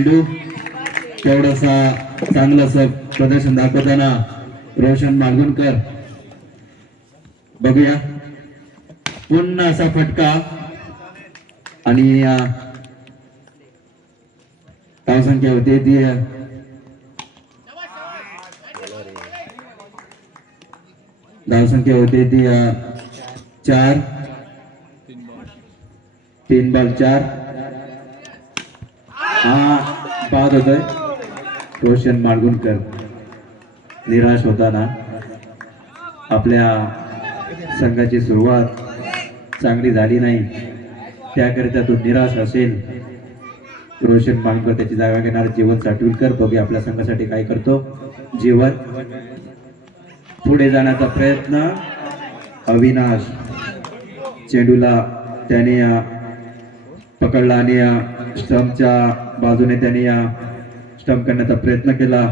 चेंडू तेवढासा चांगलं प्रदर्शन दाखवताना रोशन मालगुणकर बघूया. पुन्हा असा फटका. आणि अं, धावसंख्या होते ती अं, धावसंख्या होते ती चार. तीन बॉल चार. हा पाहत होतोय. रोशन माडगुणकर निराश होताना आपल्या संघाची सुरुवात चांगली झाली नाही. त्याकरिता तो निराश असेल. रोशन मालगुणकर त्याची जागा घेणार. जीवन साठवणकर बघे आपल्या संघासाठी काय करतो. जीवन पुढे जाण्याचा प्रयत्न. अविनाश चेंडूला त्याने पकडला आणि या स्टंपच्या बाजूने त्याने या स्टम्प करण्याचा प्रयत्न केला.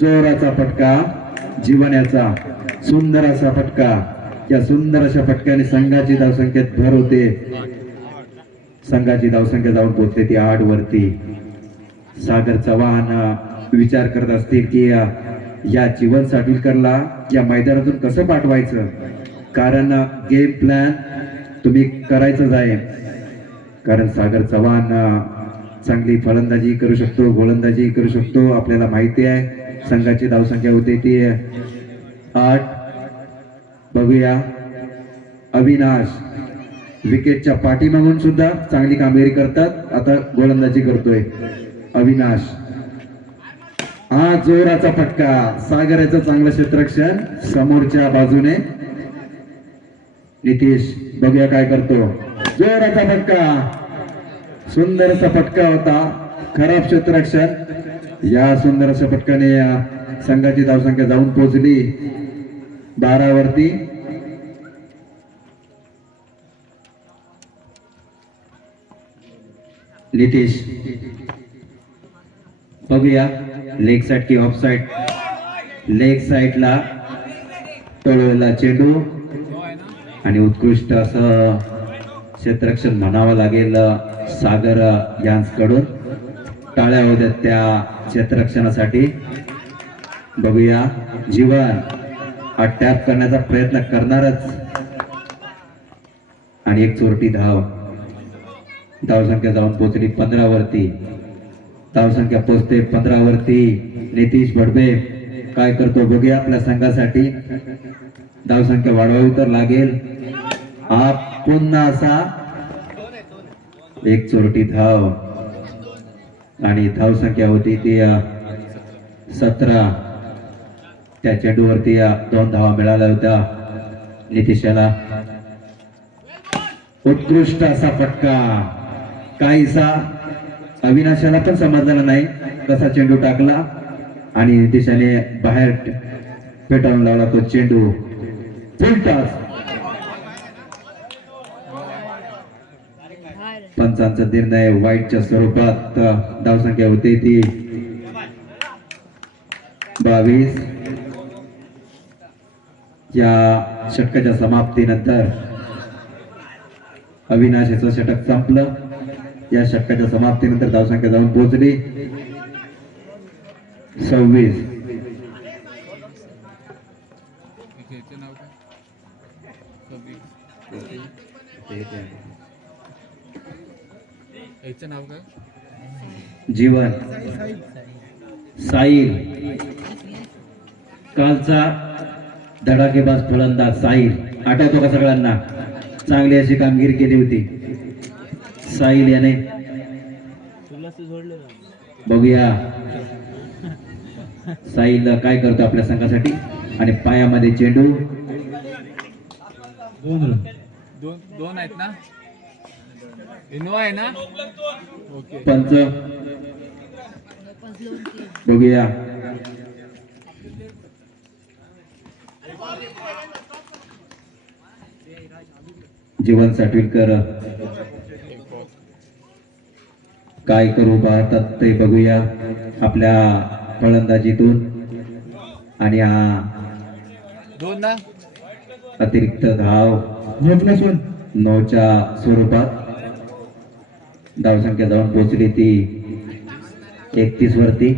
जोराचा फटका जीवन याचा सुंदर असा फटका. या सुंदर अशा फटक्याने संघाची धावसंख्येत भर होते. संघाची धावसंख्या जाऊन पोहोचते ती आठ वरती सागर चव्हाण विचार करत असतील की या जीवन साठवकरला या मैदानातून कसं पाठवायचं? कारण गेम प्लॅन तुम्ही करायचंच आहे कारण सागर चव्हाण चांगली फलंदाजी करू शकतो गोलंदाजी करू शकतो आपल्याला माहिती आहे. संघाची धावसंख्या होते ती आठ. बघूया. अविनाश विकेटच्या पाठीमागून सुद्धा चांगली कामगिरी करतात. आता गोलंदाजी करतोय. अविनाश. हा जोराचा फटका. सागराचं चांगलं क्षेत्ररक्षण समोरच्या बाजूने. नितीश बघूया काय करतो. जोराचा फटका. सुंदर असा फटका होता. खराब क्षेत्ररक्षण. या सुंदर फटकाने या संघाची धावसंख्या जाऊन पोहोचली. बारावरती. नितीश. बघूया. लेग साइड की ऑफ साइड लेग साइडला टळवलेला चेंडू. आणि उत्कृष्ट असं क्षेत्ररक्षण म्हणावं लागेल सागर यांकडून टाळ्या होत्या त्या क्षेत्ररक्षणासाठी. बघूया जीवन हा टॅप करण्याचा प्रयत्न करणारच. आणि एक चोरटी धाव. धावसंख्या जाऊन पोहोचली पंधरा वरती धावसंख्या पोहोचते पंधरा वरती नितीश भडबे काय करतो बघूया आपल्या संघासाठी. धावसंख्या वाढवावी तर लागेल. हा पुन्हा असा एक चोरटी धाव. आणि धाव संख्या होती ती सतरा. त्या चेंडूवरती या दोन धावा मिळाल्या होत्या. नितीशाला. उत्कृष्ट असा फटका. काहीसा अविनाशाला पण समजलेला नाही कसा चेंडू टाकला. आणि नितीशाने बाहेर पेटावून लावला तो चेंडू. फुल पंचांचा निर्णय वाईटच्या स्वरूपात. धावसंख्या होते ती बावीस. या षटकाच्या समाप्तीनंतर अविनाश याचं षटक संपलं. या षटकाच्या समाप्तीनंतर धावसंख्या जाऊन पोहोचली. सव्वीस. याचं नाव काय? जीवन. साईल कालचा धडाकेबाज फलंदाज साईल आठवतो का सगळ्यांना? चांगली अशी कामगिरी केली होती. साईल याने. बघूया. साईल काय करतो आपल्या संघासाठी? आणि पायामध्ये चेंडू. दोन दोन आहेत ना? इनोवा आहे ना? ओके पंच. बघूया. जीवन साठविलकर काय करू पाहतात ते बघूया आपल्या फलंदाजीतून. आणि हा दोन ना? अतिरिक्त धाव. नऊच्या स्वरूपात. धावसंख्या जाऊन पोहोचली ती एकतीस वरती.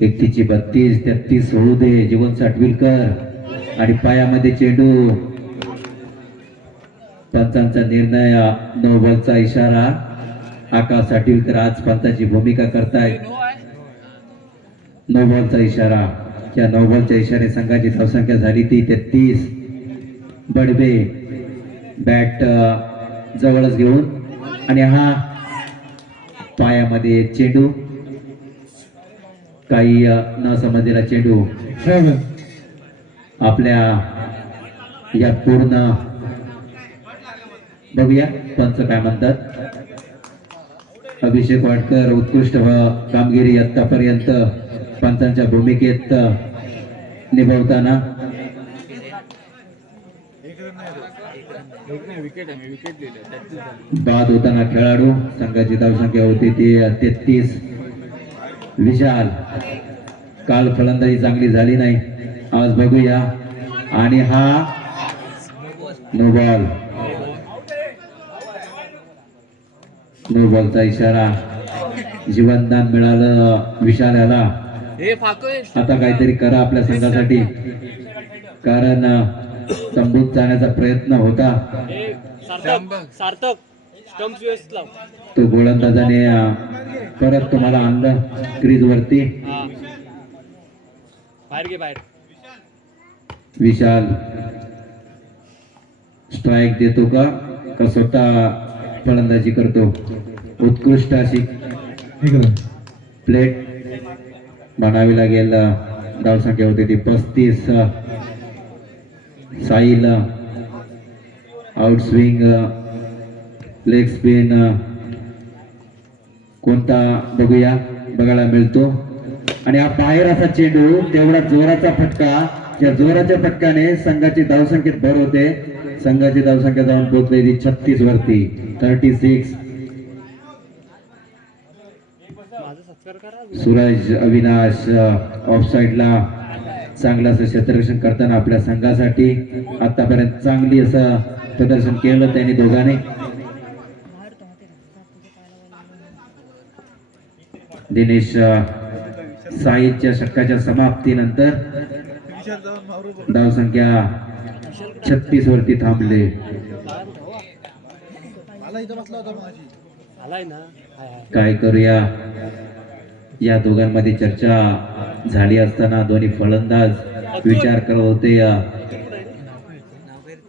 एकतीसची बत्तीस तेहतीस होऊ दे जीवन साठविलकर आणि पायामध्ये चेंडू. पंचांचा निर्णय नऊ बॉलचा इशारा. आकाश साठविलकर आज पंचाची भूमिका करतायत. नऊ बॉलचा इशारा. या नऊ बॉलच्या इशारे संघाची धावसंख्या झाली ती तेहतीस. बडबे बॅट जवळच घेऊन. आणि हा पायामध्ये चेंडू. काही न समजलेला चेंडू. आपल्या या पूर्ण बघूया पंच काय म्हणतात. अभिषेक वाडकर उत्कृष्ट कामगिरी आतापर्यंत पंचांच्या भूमिकेत निभावताना एक नाही विकेट आहे मी विकेट लिहिलं तेहतीस झाली बाद होताना खेळाडू संघाची धावसंख्या होती ती तेहतीस. विशाल काल फलंदाजी चांगली झाली नाही. आज बघूया. आणि हा नो बॉल. नो बॉलचा इशारा. जीवनदान मिळालं विशाल याला आता काहीतरी करा आपल्या संघासाठी. कारण तंबूत जाण्याचा प्रयत्न होता. सार्थक तो गोलंदाजाने परत तुम्हाला आणलं क्रीज वरती बाहेर घे बाहेर. विशाल. स्ट्राईक देतो का? का स्वतः फलंदाजी करतो? उत्कृष्ट अशी प्लेट बनावी लागेल धावसंख्या होती ती पस्तीस साईल आउट स्विंग लेग स्पिन कोणता बघूया बघायला मिळतो. आणि हा बाहेर असा चेंडू तेवढा जोराचा फटका त्या जोराच्या फटकाने संघाची धावसंख्येत भर होते. संघाची धावसंख्या जाऊन पोहोचलेली छत्तीस वरती thirty six Suraj Avinash off साइडला चांगलं असं क्षेत्ररक्षण करताना आपल्या संघासाठी आतापर्यंत चांगली असं प्रदर्शन केलं त्यांनी दोघांनी. दिनेश साईच्या षटकाच्या समाप्तीनंतर धावसंख्या छत्तीस वरती थांबले. काय करूया? या दोघांमध्ये चर्चा झाली असताना दोन्ही फलंदाज विचार करत होते अ,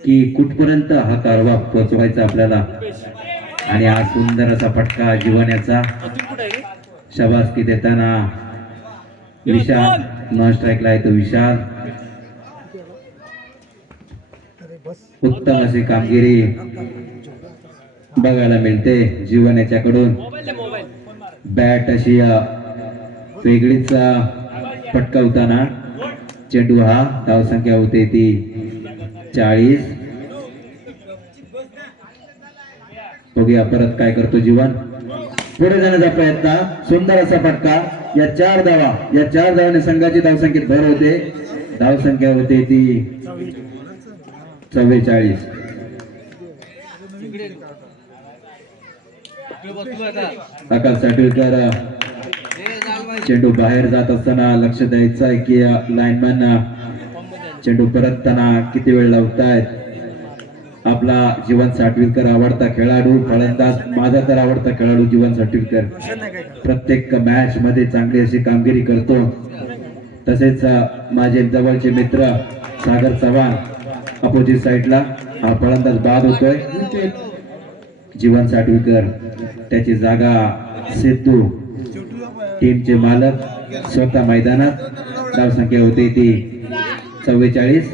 की कुठपर्यंत हा कारवा पोचवायचा आपल्याला? आणि हा सुंदर असा फटका जीवनाचा? शबासकी देताना विशाल नॉन स्ट्राईकला आहे तो विशाल. उत्तम अशी कामगिरी बघायला मिळते जीवन याच्याकडून बॅट अशी वेगळीच अ, पटकावताना चेंडू हा धावसंख्या होते ती चाळीस. बघूया परत काय करतो जीवन. पुढे जाण्याचा प्रयत्न. सुंदर असा फटका. या चार धावा. या चार धावाने संघाची धावसंख्येत भर होते. धावसंख्या होते ती चव्वेचाळीस. आकाश साटवीकर अ, चेंडू बाहेर जात असताना लक्ष द्यायचं आहे की लाईनमॅन चेंडू परतताना किती वेळ लावतायत? आपला जीवन साठवीलकर आवडता खेळाडू फलंदाज माझा तर आवडता खेळाडू जीवन साठवीलकर. प्रत्येक मॅच मध्ये चांगली अशी कामगिरी करतो. तसेच माझे जवळचे मित्र सागर चव्हाण अपोजिट साईडला हा फलंदाज बाद होतोय. जीवन साठवीकर त्याची जागा सिद्धू टीमचे मालक स्वतः मैदानात धावसंख्या होती ती चव्वेचाळीस.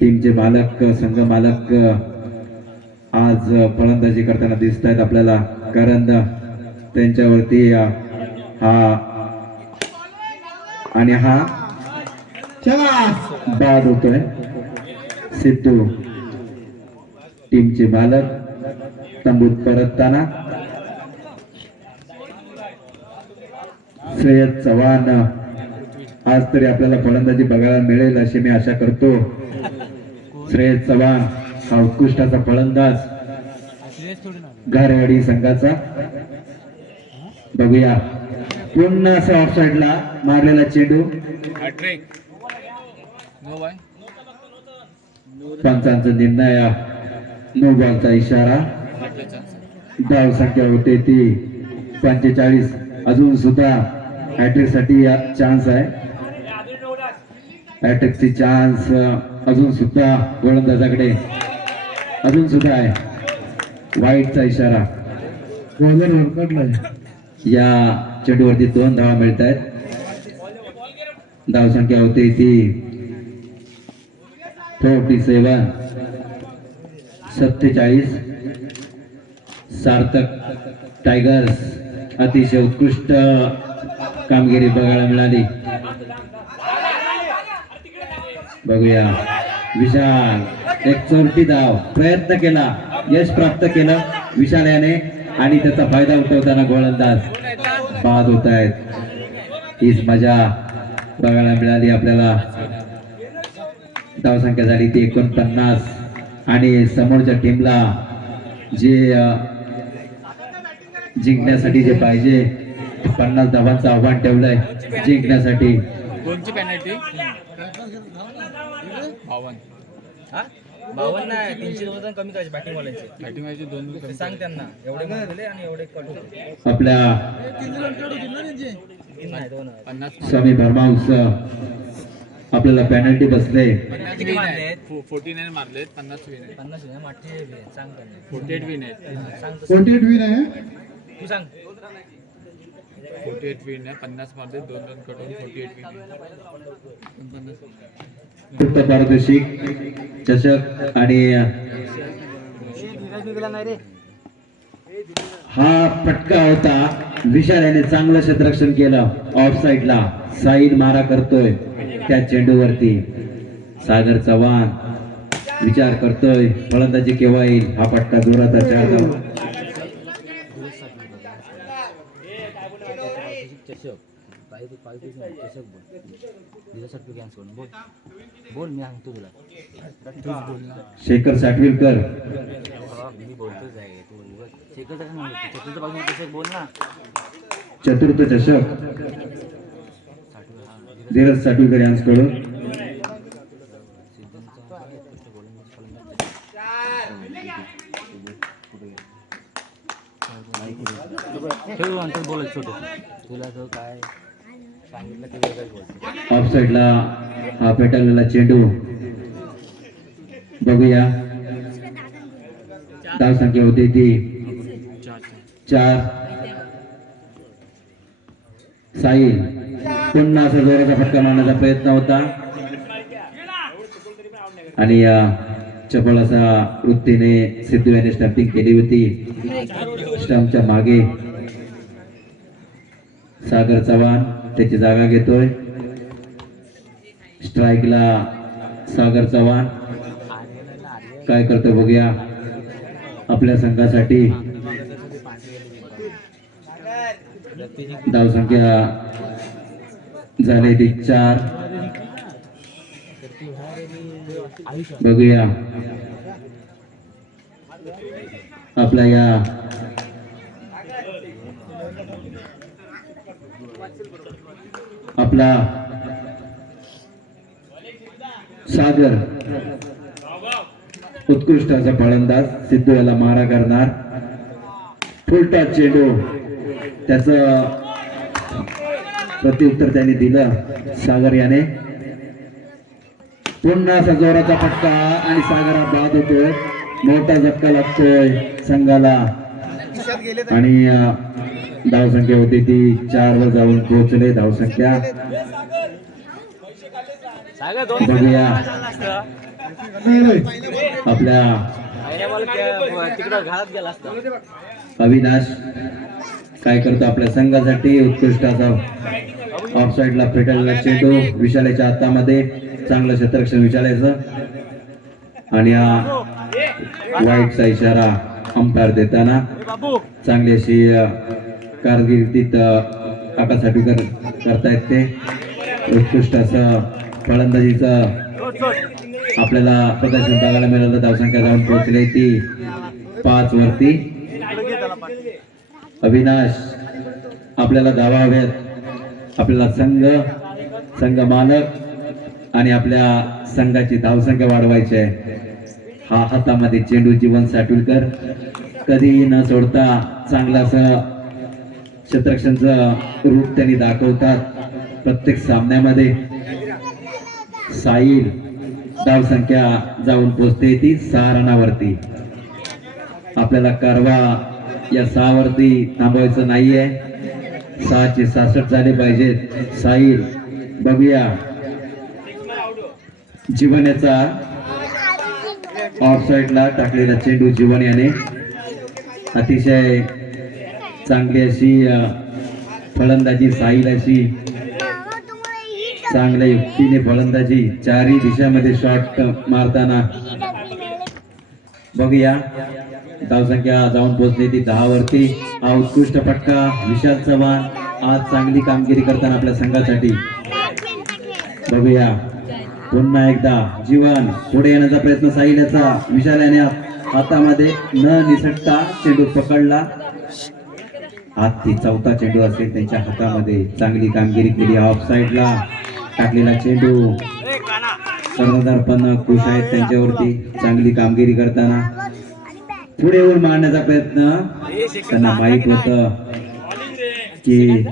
टीमचे मालक संघ मालक आज फलंदाजी करताना दिसत आहेत आपल्याला. करंद त्यांच्यावरती हा. आणि हा बाद होतोय. सिद्धू टीमचे मालक तंबूत परतताना श्रेयस चव्हाण. आज तरी आपल्याला फलंदाजी बघायला मिळेल अशी मी आशा करतो. श्रेयस चव्हाण हा उत्कृष्टाचा फलंदाज. घारवाडी संघाचा. बघूया. पुन्हा असं ऑफसाईडला मारलेला चेंडू. पंचांचा निर्णय. नो बॉलचा इशारा. धाव संख्या होते ती. पंचेचाळीस. अजून सुद्धा हॅट्रिकसाठी चान्स आहे. हॅट्रिकची चान्स अजून सुद्धा गोलंदाजाकडे. अजून सुद्धा आहे. वाईटचा इशारा. या चेंडूवरती दोन धावा मिळत आहेत धाव संख्या होते ती फोर्टी सेवन सत्तेचाळीस. सार्थक टायगर्स अतिशय उत्कृष्ट कामगिरी बघायला मिळाली. बघूया. विशाल एक चोरटी धाव. प्रयत्न केला. यश प्राप्त केलं विशाल याने आणि त्याचा फायदा उठवताना गोलंदाज बाद होत आहेत हीच मजा बघायला मिळाली आपल्याला. धावसंख्या झाली ती एकोणपन्नास. आणि समोरच्या टीमला जे जिंकण्यासाठी जे पाहिजे पन्नास धावांचं आव्हान ठेवलंय जिंकण्यासाठी. कोणची पेनल्टी बावन बावन्न नाही तीनशे दोन कमी करायचे बॅटिंग वाल्यांचे. बॅटिंग व्हायचे दोन ते सांग त्यांना. एवढे मारले आणि एवढे कट आपल्या स्वामी भरमाऊस आपल्याला पॅनल्टी बसले. विन फोर्टी नाईन मारलेत पन्नास विन आहेत. पन्नास बी आहे. सांग त्यांना. फोर्टी एट विन हा, तसं. फोर्टी एट विन आहे? तू सांग. फोर्टी एट विन आहे पन्नास मारले दोन रन कटून फोर्टी एट विन आहे पन्नास फक्त चषक आणि हा फटका होता विशाल याने चांगलं क्षेत्ररक्षण केलं. ऑफ साईडला साईड मारा करतोय त्या चेंडूवरती. सागर चव्हाण विचार करतोय फलंदाजी केव्हा येईल? हा फटका जोरात चार धावा चषक पाहिजे पाहिजे चषक बोल. दिल्यासाठी कॅन्सल करून बोल. बोल मी सांगतो तुला. तूच बोल ना. शेखर साठविलकर. मी बोलतोच आहे तू शेकल कसं म्हणतो चतुर्थ बाजूला चषक बोल ना. चतुर्थ चषक. धीरज साठविलकर यांच्याकडून ठेवू अंतर बोलायचं छोटं तुला जो काय सांगितलं ते वेगळंच बोलतो ऑफ साईडला हा पेटवलेला चेंडू. बघूया. धाव संख्या होती ती. चार. साई पुन्हा असा जोराचा फटका मारण्याचा प्रयत्न होता. आणि या चपळ असा वृत्तीने सिद्धू याने स्टॅम्पिंग केली होती. स्टंपच्या मागे. सागर चव्हाण त्याची जागा घेतोय. स्ट्राईकला सागर चव्हाण. काय करतो बघूया. आपल्या संघासाठी. धावसंख्या झाले ती चार. बघूया. आपल्या या आपला सागर. उत्कृष्ट असा फलंदाज सिद्धू याला मारा करणार. फुलटा चेंडू. त्याच प्रत्युत्तर त्यांनी दिलं सागर याने. पुन्हा असा जोराचा फटका आणि सागर बाद होतोय. मोठा झटका लागतोय संघाला. आणि धावसंख्या होती ती चार वर जाऊन पोहोचले. धावसंख्या बघूया. आपल्या अविनाश काय करतो आपल्या संघासाठी? उत्कृष्ट असा ऑफ साईडला फेटायला चेंडू. विशालाच्या हातामध्ये चांगलं क्षेत्ररक्षण विचारायचं आणि हा वाईटचा इशारा अंपायर देताना. चांगली अशी कारकिर्दीत काका साठीकर कर करतायत ते. उत्कृष्ट असं फलंदाजीचं आपल्याला प्रदर्शन बघायला मिळालं. धावसंख्या जाऊन पोहोचले ती पाच वरती. अविनाश आपल्याला धावा हव्यात आपल्याला संघ संघ मालक आणि आपल्या संघाची धावसंख्या वाढवायची आहे. हा हातामध्ये चेंडू जीवन साटविलकर कधी न सोडता चांगलं असं रूप त्यांनी दाखवतात प्रत्येक सामन्यामध्ये. साईल धावसंख्या जाऊन पोचते ती सहा रनावरती. आपल्याला कारवा या सहावरती थांबवायचं नाहीये. सहाचे सासष्ट झाले पाहिजेत. साईल बघूया. जीवन याचा ऑफ साईडला टाकलेला चेंडू जीवन याने अतिशय चांगली अशी फलंदाजी साईल अशी. चांगल्या युक्तीने फलंदाजी चारही दिशामध्ये शॉट मारताना. बघूया. धावसंख्या जाऊन पोहोचली ती दहा वरती हा उत्कृष्ट फटका विशाल चव्हाण. आज चांगली कामगिरी करताना आपल्या संघासाठी. बघूया. पुन्हा एकदा जीवन पुढे येण्याचा प्रयत्न साहिल्याचा. विशाल याने हातामध्ये न निसटता चेंडू पकडला. आज ती चौथा चेंडू असेल त्यांच्या हातामध्ये. चांगली कामगिरी केली ऑफ साईडला टाकलेला चेंडू. कर्णधार पण खुश आहेत त्यांच्यावरती. चांगली कामगिरी करताना. पुढे येऊन मारण्याचा प्रयत्न त्यांना माहीत होत की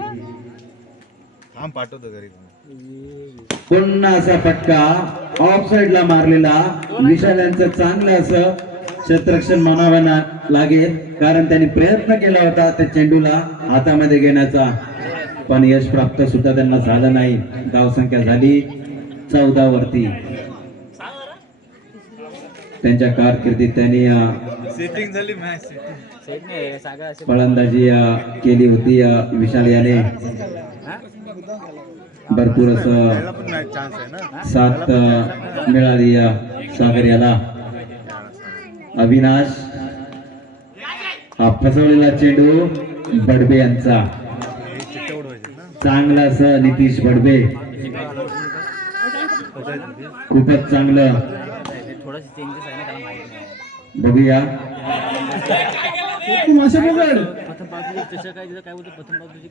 पाठवतो घरी पुन्हा असा फटका ऑफ साईडला मारलेला. विशाल यांचं चांगलं असं क्षेत्ररक्षण म्हणावं ना लागेल. कारण त्यांनी प्रयत्न केला होता त्या चेंडूला हातामध्ये घेण्याचा. पण यश प्राप्त सुद्धा त्यांना झालं नाही. धावसंख्या झाली चौदा वरती. त्यांच्या कारकिर्दीत त्यांनी फलंदाजी केली होती विशाल याने. भरपूर असं साथ अ, मिळाली या सागर याला. अविनाश हा फसवलेला चेंडू बडबे यांचा. चांगला असं नितीश बडबे. खूपच चांगलं. थोडंसं चेंजेस आहे ना त्याला माहिती नाही बघूया. चषक आहे काय होतं प्रथम पावतीचे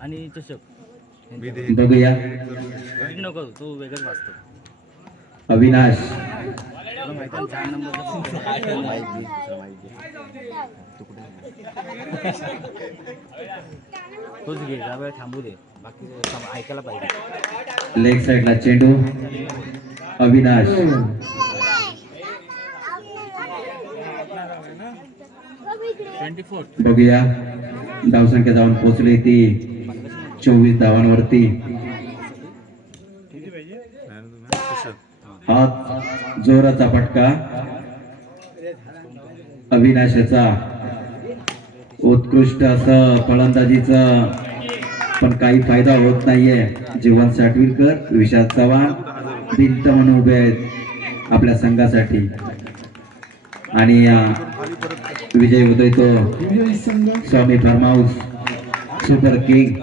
आणि चषक बघूया. रीड नको तो वेगळंच वाचतो. अविनाश. तोच घे जा वेळ थांबू दे बाकी ऐकायला पाहिजे लेग साइडला चेंडू अविनाश. ट्वेंटी फोर बघूया धावसंख्या जाऊन पोहोचली ती. चोवीस धावांवरती जोराचा फटका. अविनाशाचा. उत्कृष्ट असं फलंदाजीच. पण काही फायदा होत नाहीये. जीवन साठविलकर विशाल चव्हाण भिंत म्हणून उभे आहेत आपल्या संघासाठी. आणि विजय उदय तो Swami farm house super king.